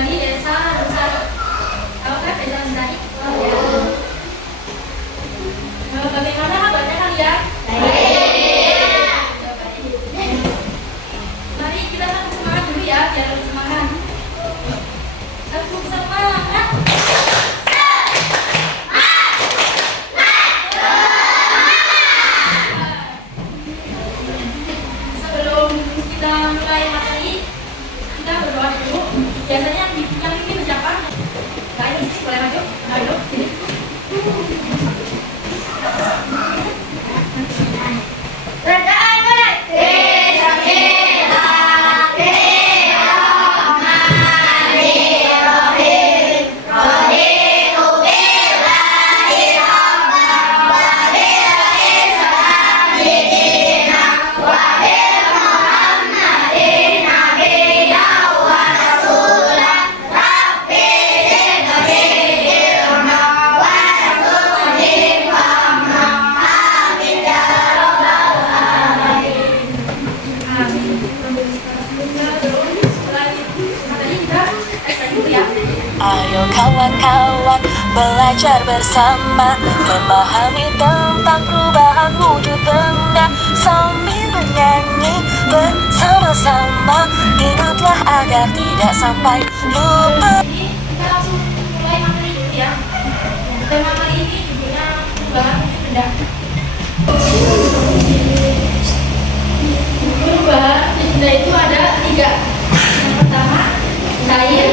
di desa Nusari. Tahu kan desa Nusari? Oh, ya. Bagaimana kabarnya kalian? Mari kita satu semangat dulu ya, biar lebih semangat. Satu semangat. Sebelum kita mulai materi, kita berdoa dulu. Biasanya yang ini siapa? Nah, ini boleh maju. Ayo, sini. Bacaan mulai. Ayo kawan-kawan belajar bersama, memahami tentang perubahan wujud benda sambil bernyanyi bersama-sama. Ingatlah agar tidak sampai lupa. Jadi kita langsung mulai materi dulu ya. Tema kali ini judulnya perubahan wujud benda. Perubahan wujud benda itu ada 3. Yang pertama, cair.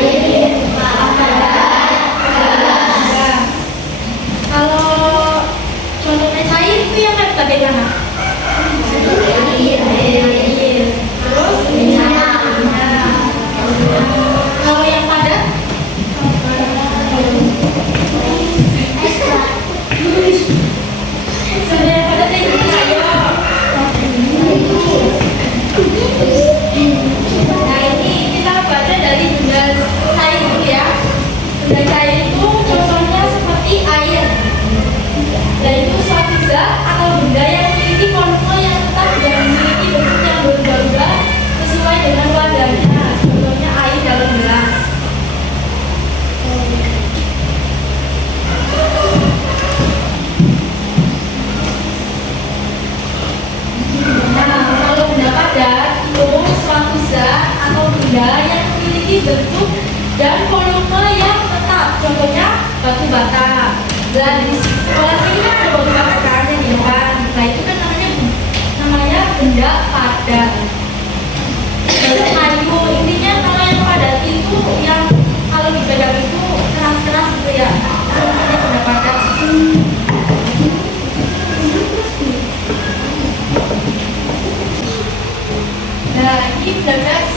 Kalau contohnya cair itu yang bagaimana? Air. Terus minyak. Kalau yang padat? Sudah yang padat itu ayo. Nah, ini kita baca dari benda cair dulu ya. Benda cair itu contohnya seperti air, yaitu suatu zat atau benda yang memiliki volume yang tetap dan memiliki bentuk yang berubah-ubah sesuai dengan wadarnya. Contohnya air dalam gelas. Nah, kalau benda padat itu suatu zat atau benda yang memiliki bentuk dan volume yang tetap. Contohnya batu bata. Dan di sekolah sini kan ada batu bata kan yang di depan. Nah, itu kan namanya benda padat. Kayu intinya kalau yang padat itu yang kalau dipegang itu keras-keras gitu ya. Itu namanya benda padat. Nah, ini benda gas.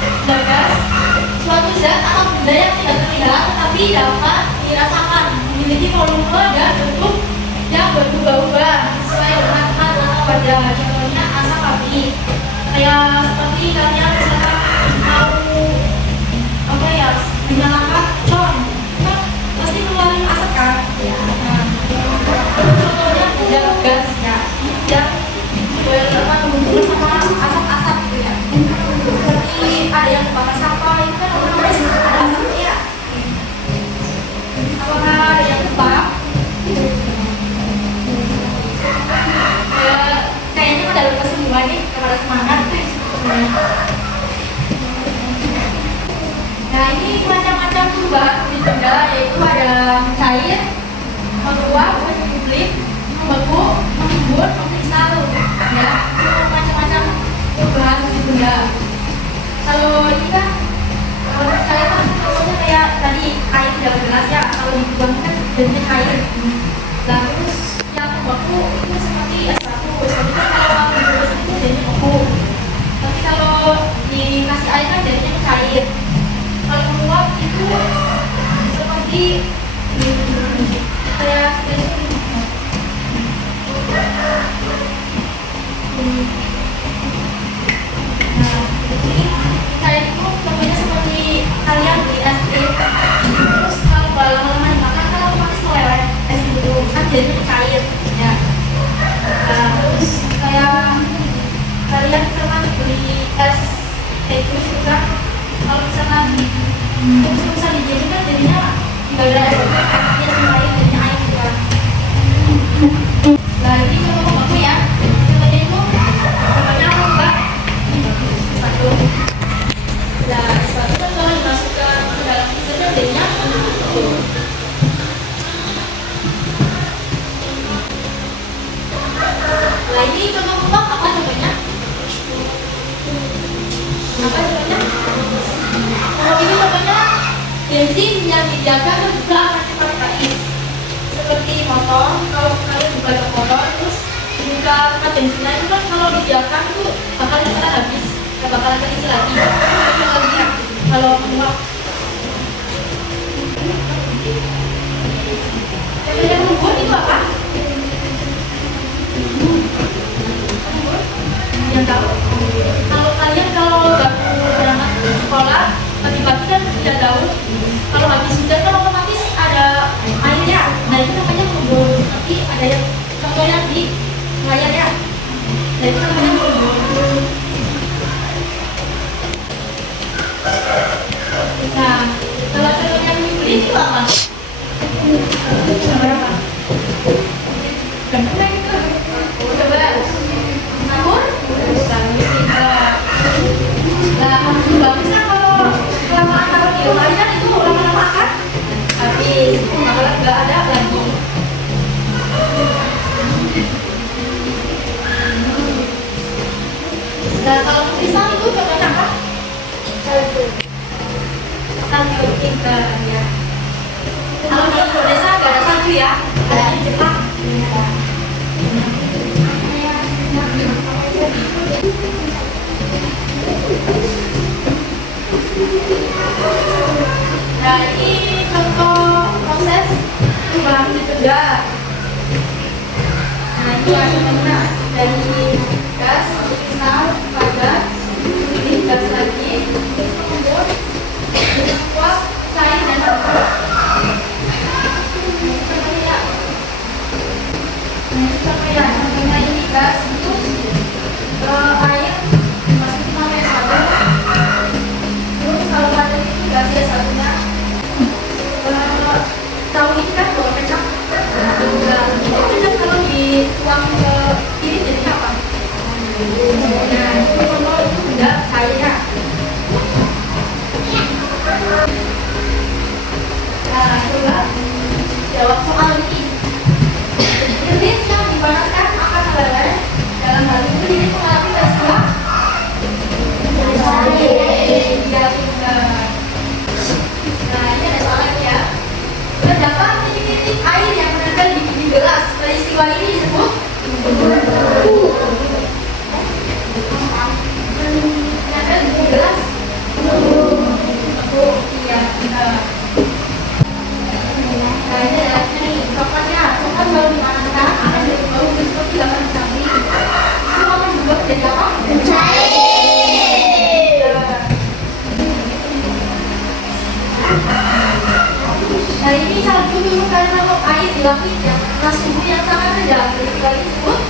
Benda gas suatu zat atau benda yang tidak terlihat tetapi dapat dirasakan, memiliki volume dan bentuk yang berubah-ubah sesuai dengan tempat atau wadah. Contohnya asap api. Kayak seperti kalian misalkan mau apa ya, menyalakan con, kan pasti mengeluarkan asap kan? Ya. Nah, contohnya benda gas ya, yang berhubungan sama asap-asap gitu ya. Seperti ada yang bakar sampah itu kan otomatis ada asapnya ya. Apakah ada yang tebak? Kayaknya udah lupa semua nih, kepada semangat. Nah, ini macam-macam perubahan wujud benda, yaitu ada cair, menguap, menyublim, membeku, mengembun, mengkristal. Ya, itu macam-macam perubahan wujud benda. Kalau ini kan, kalau cair kan contohnya kayak tadi air dalam gelas ya, kalau dibuang kan jadinya cair. Nah, terus yang membeku itu seperti es batu. Es batu kan kalau dibuang itu jadinya beku. Tapi kalau dikasih air kan jadinya cair. Kalau menguap itu seperti kayak nah, jadi cair itu contohnya seperti kalian di es krim. Terus kalau lama-lama dimakan kan otomatis meleleh es itu kan jadinya cair ya. Nah, terus kayak kalian misalkan beli es kayak gitu kan, kalau misalkan susah dijadikan kan jadinya nggak ada efeknya sama air jadinya air gitu kan. Nah ini kalau aku ya contohnya itu contohnya aku buka satu. Nah satu kan kalau dimasukkan ke dalam freezer jadinya tuh. Nah ini contoh kubak apa contohnya? Apa contohnya? Kalau ini contohnya bensin yang dijaga kan juga akan cepat habis. Seperti motor, kalau kalian buka motor terus buka tempat bensinnya itu kan kalau dibiarkan itu bakal cepat habis, nggak bakalan terisi lagi. Lagi ya, kalau menguap. Contohnya rumput itu apa? Yang tahu? Kalau kalian baru berangkat sekolah pagi-pagi kan tidak daun. Kalau habis hujan kan otomatis ada airnya. Nah itu namanya lumbur. Tapi ada yang contohnya di layar ya. Nah itu namanya lumbur. Nah kalau contohnya beli itu apa? Berapa? Coba. Namun, nah, bagusnya kalau kelamaan taruh di lemarinya itu lama-lama akan habis, bakalan nggak ada lagi. Nah, kalau pisang itu contohnya apa? Salju pintar ya. Kalau di Indonesia nggak ada salju ya, ada di Jepang. Nah ini contoh proses perubahan benda. Nah ini contohnya dari gas, pisau, pagar, ini gas lagi, terus kemudian uap, cair dan abu. Contohnya, contohnya ini gas itu air masuk sampai sabun. Terus kalau ada itu gasnya satunya tahu ini kan bawang kecap. Nah, itu kecap kalau dituang ke piring jadi apa? Nah, itu kalau itu udah cairnya. Nah, coba jawab soal ini. Lilin yang dipanaskan akan meleleh. Dalam hal ini lilin mengalami peristiwa iya benar. Nah ini ada soal lagi ya. Terdapat titik-titik air yang menempel di dinding gelas. Peristiwa ini disebut menempel di dinding gelas. Iya benar. Nah ini ada lagi nih. Coklatnya, coklat kalau dipanaskan akan jadi bau seperti lapan sapi. Itu akan berubah menjadi apa? Nah ini salju dulu karena kalau air dilapis ya karena suhu yang sangat rendah jadi lagi disebut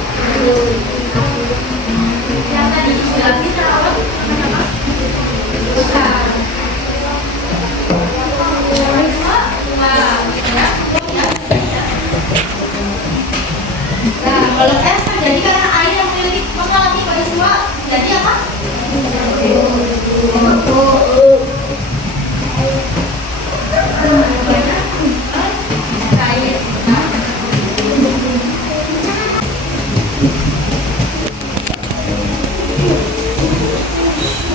yang tadi dilapis apa? Bukan. Nah kalau es terjadi karena air yang memiliki mengalami peristiwa jadi apa?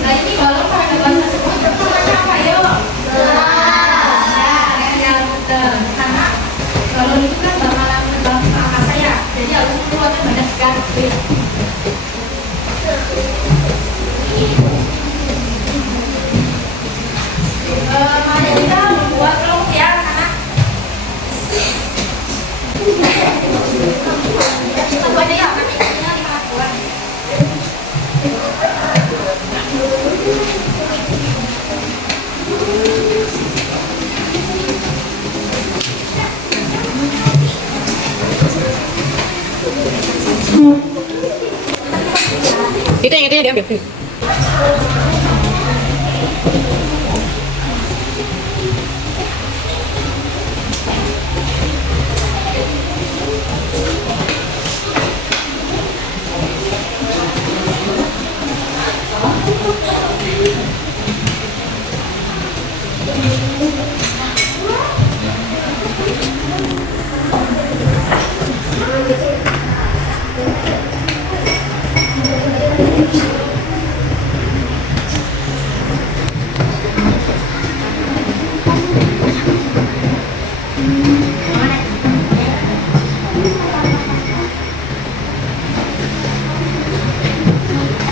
Nah ini balon pada bahasa tersebut namanya apa ya? Karena balon itu kan bakalan terbang ke angkasa ya, jadi harus mengeluarkan banyak gas. Mari kita membuat kelompok ya anak-anak. Satu aja ya, nanti isinya 5 bulan. Itu yang itunya diambil.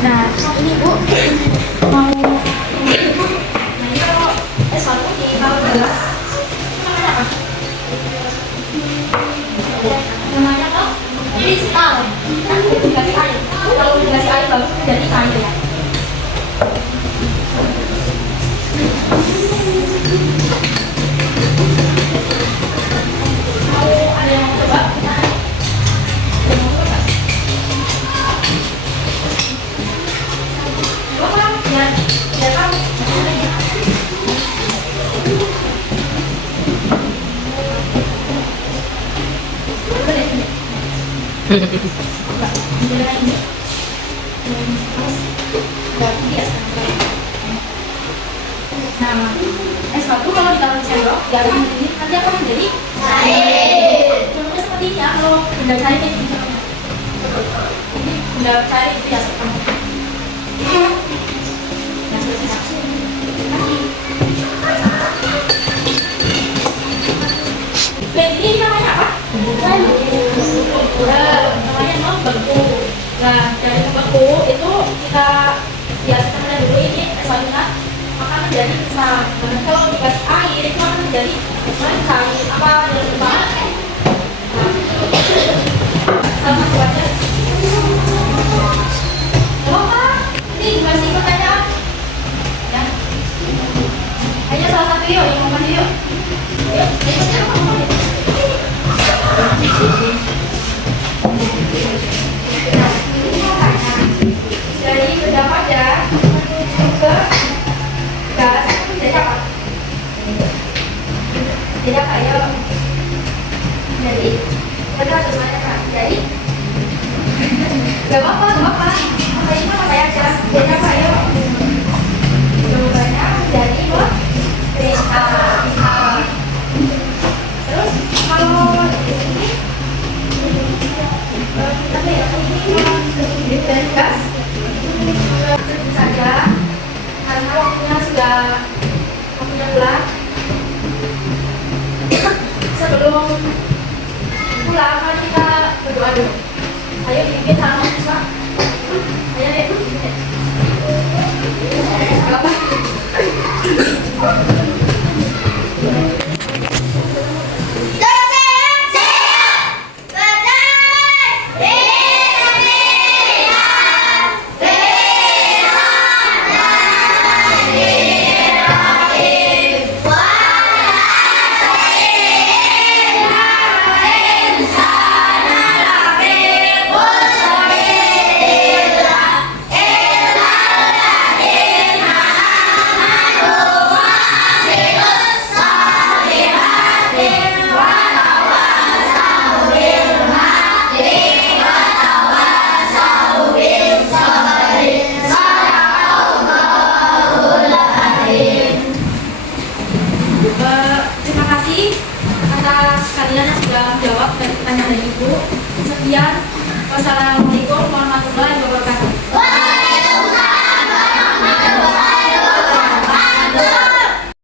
Nah, ini Bu mau ini kalau S1 di tahun 12 namanya apa? Namanya apa? Kristal. Nah, dikasih air. Kalau dikasih air bagus jadi air ya. Mau ada yang mau coba? Ada yang mau coba? Coba ya, ya kamu. Coba deh. Coba. Ini ini. Terus berarti biasa. Nah, S1 kalau ditaruh di sendok, garam ini nanti akan menjadi cair. Contohnya seperti ini ya, kalau benda cair kayak gini. Ini benda cair itu ya seperti ini. Nah, seperti ini. Ini namanya apa? Namanya membeku. Nah, dari membeku itu kita lihat teman dulu ini S1 akan menjadi besar. Dan kalau dikasih air itu akan menjadi cair apa yang depan. Sama buatnya. Apa? Ini masih pertanyaan. Ya. Hanya salah satu yuk yang mau yuk. Yuk, ini apa mau? Jadi benda padat ke gas jadi apa? Jadi apa ya? Jadi kita harus banyak. Jadi gak apa-apa, gak apa-apa. Apa ini apa aja? Jadi apa ya? Jawabannya jadi kristal. Terus kalau ini apa ya? Ini dari gas sebut saja karena waktunya pulang. Sebelum pulang kan kita berdoa dulu. Ayo dibikin sama siswa. Ayo deh. Apa? Terima kasih atas kalian yang sudah menjawab dari pertanyaan dari Ibu. Sekian, wassalamualaikum warahmatullahi wabarakatuh.